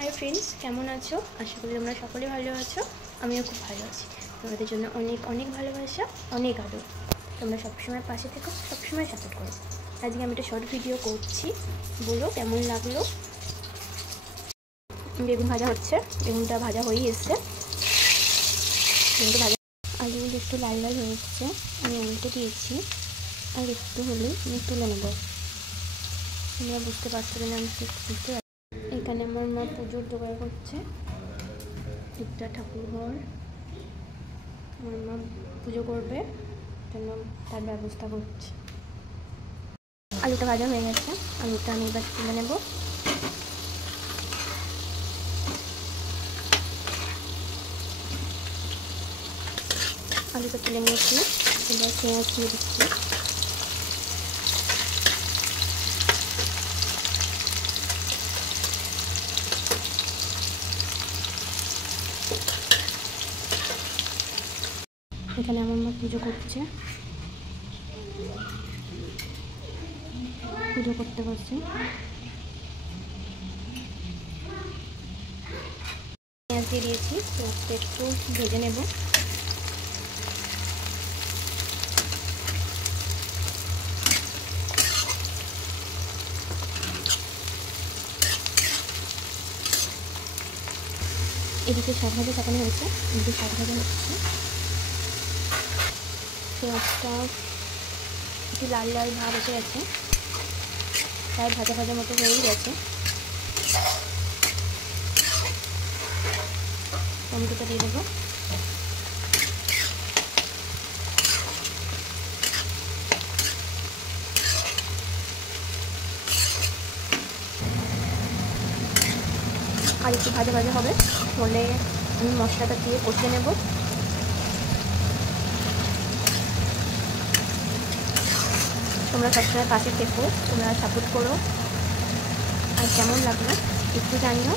Hi friends केमन आछो आशा करी तोमरा सकले भालो आछो आमिओ खूब भालो आछि। तोमादेर जोन्नो अनेक अनेक भालोबासा अनेक आदर। तोमरा सब समय पाशे থেকো सब समय सापोर्ट करो। आजके आमि एकटा शर्ट भिडियो करछि, बोलो केमन लागलो। बेगुन भाजा होच्छे, बेगुनटा भाजा हয়েই এসেছে। बेगुनटा भाजा आलुগুলো একটু লাল লাল হয়ে এসেছে, আমি উল্টে দিয়েছি। আর একটু হলে আমি তুলে নেব। তোমরা বুঝতে পারছো কিনা আমি ঠিক বুঝতে পারছি। এখানে আমার মা পুজোর জোগাড় করছে। একটা ঠাকুর ঘর আমার মা পুজো করবে জন্য তার ব্যবস্থা করছে। আলুটা ভাজা হয়ে গেছে, আলুটা আমি এবার তুলে নেব। আলুটা তুলে নিয়েছি, এবার পেঁয়াজ দিয়ে দিচ্ছি। এখানে আমার মা পুজো করছে, পুজো করতে বসছে। পেঁয়াজ দিয়ে দিয়েছি, পেঁয়াজটা একটু ভেজে নেব। এদিকে শাক ভাজা চাপানো হয়েছে, এদিকে শাক ভাজা হচ্ছে। পেঁয়াজটা একটু লাল লাল ভাব এসে গেছে, প্রায় ভাজা ভাজা মতো হয়েই গেছে। টমেটোটা দিয়ে দেবো। আর একটু ভাজা ভাজা হবে, হলে আমি মশলাটা দিয়ে কষিয়ে নেব। তোমরা সবসময় পাশে থেকো, তোমরা সাপোর্ট করো। আর কেমন লাগলো একটু জানিও।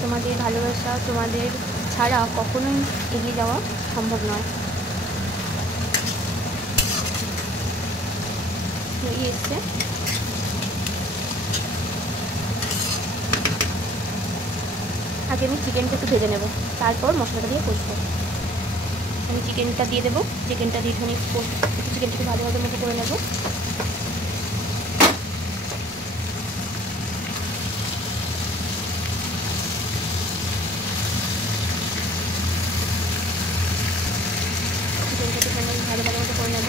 তোমাদের ভালোবাসা, তোমাদের ছাড়া কখনোই এগিয়ে যাওয়া সম্ভব নয়। হয়ে এসছে, আগে আমি চিকেনটা একটু ভেজে নেব, তারপর মশলাটা দিয়ে কষবো। আমি চিকেনটা দিয়ে দেবো, চিকেনটা দিয়ে একটু চিকেনটাকে ভালো ভালো মতো করে নেব। চিকেনটাকে ভালো ভালো মতো করে নেব।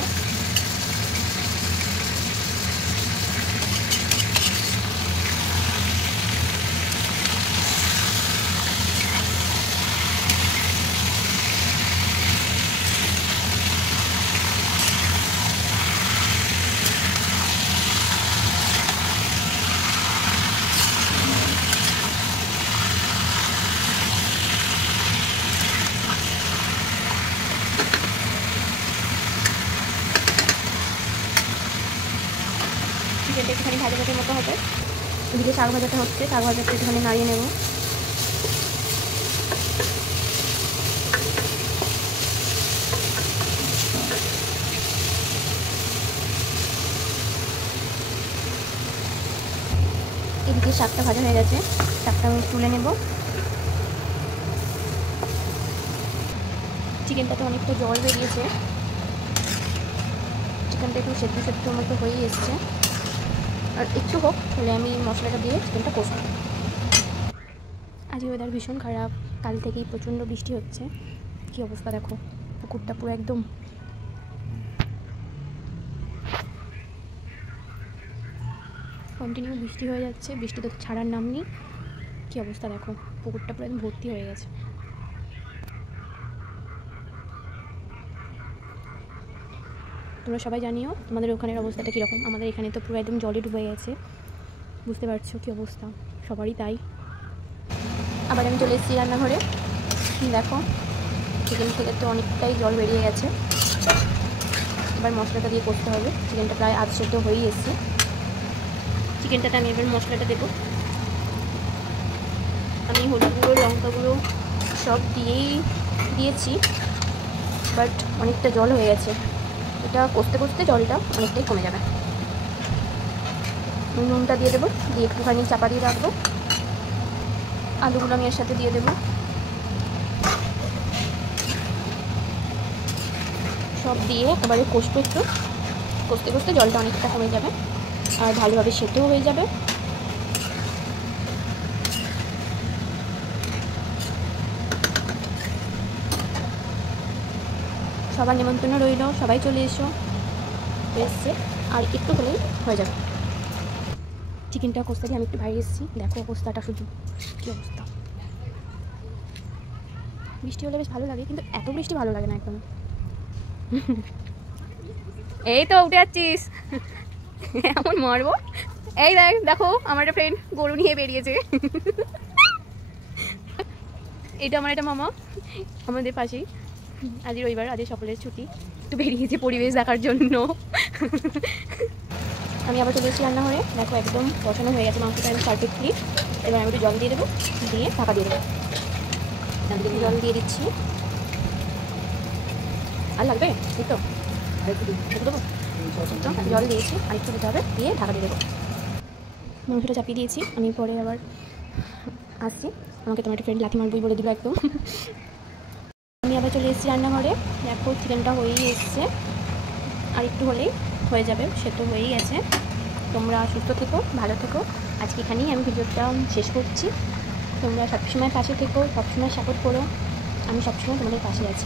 চিকেনটা একটুখানি ভাজা ভাজার মতো হবে। এদিকে শাক ভাজাটা হচ্ছে, শাক ভাজাটা একটুখানি নাড়িয়ে নেব। এদিকে শাকটা ভাজা হয়ে গেছে, শাকটা আমি তুলে নেব। চিকেনটাতে অনেকটা জল বেরিয়েছে, চিকেনটা একটু সেদ্ধ সেদ্ধ মতো হয়েই এসছে। আর একটু হোক, তাহলে আমি মশলাটা দিয়ে চিকেনটা কষবো। আজ ওয়েদার ভীষণ খারাপ, কাল থেকেই প্রচণ্ড বৃষ্টি হচ্ছে। কী অবস্থা দেখো, পুকুরটা পুরো একদম কন্টিনিউ বৃষ্টি হয়ে যাচ্ছে, বৃষ্টি তো ছাড়ার নাম নেই। কী অবস্থা দেখো, পুকুরটা পুরো একদম ভর্তি হয়ে গেছে। তোমরা সবাই জানিও তোমাদের ওখানের অবস্থাটা কীরকম। আমাদের এখানে তো পুরো একদম জলে ডুবে গেছে, বুঝতে পারছো কী অবস্থা, সবারই তাই। আবার আমি চলে এসেছি রান্নাঘরে। দেখো চিকেন থেকে তো অনেকটাই জল বেরিয়ে গেছে, এবার মশলাটা দিয়ে করতে হবে। চিকেনটা প্রায় আধ সেদ্ধ হয়েই এসছে। চিকেনটাতে আমি এবার মশলাটা দেবো। আমি হলুদ গুঁড়ো, লঙ্কা গুঁড়ো সব দিয়েছি, বাট অনেকটা জল হয়ে গেছে। এটা কষতে কষতে জলটা অনেকটাই কমে যাবে। নুনটা দিয়ে দেবো, দিয়ে একটুখানি চাপা দিয়ে রাখবো। আলুগুলো আমি এর সাথে দিয়ে দেবো। সব দিয়ে একেবারে কষবো, একটু কষতে কষতে জলটা অনেকটা কমে যাবে আর ভালোভাবে সেদ্ধও হয়ে যাবে। সবার নিমন্ত্রণ রইল, সবাই চলে এসো। এসছে আর একটু হলেই হয়ে যাবে। চিকেনটা কষতে দিয়ে আমি একটু বাইরে এসেছি, দেখো অবস্থাটা শুধু কী অবস্থা। বৃষ্টি হলে বেশ ভালো লাগে, কিন্তু এত বৃষ্টি ভালো লাগে না একদম। এই তো উঠে যাচ্ছিস, এমন মারবো। এই দেখো আমার একটা ফ্রেন্ড গরু নিয়ে বেরিয়েছে। এটা আমার একটা মামা আমাদের পাশেই, আজ রবিবার, আজ সকলের ছুটি, একটু বেরিয়েছে পরিবেশ দেখার জন্য। আমি আবার চলে এসেছি রান্নাঘরে, দেখো একদম বসানো হয়ে গেছে মাংসটা একদম পারফেক্টলি। এবার আমি একটু জল দিয়ে দেবো, দিয়ে ঢাকা দিয়ে দেবো। জল দিয়ে দিচ্ছি, আর লাগবে এই তো দেবো। জল দিয়েছি, আরেকটু দিতে হবে, দিয়ে ঢাকা দিয়ে দেবো। মাংসটা চাপিয়ে দিয়েছি, আমি পরে আবার আসছি। আমাকে তোমার একটা ফ্রেন্ড লাথি মারবই বলে দিল একদম। আমি আবার চলে এসেছি রান্নাঘরে, দেখো চিকেনটা হয়েই এসছে, আর একটু হলেই হয়ে যাবে, সে তো হয়েই গেছে। তোমরা সুস্থ থেকো, ভালো থেকো। আজকে এখানেই আমি ভিডিওটা শেষ করছি। তোমরা সবসময় পাশে থেকো, সবসময় সাপোর্ট করো, আমি সবসময় তোমাদের পাশে আছি।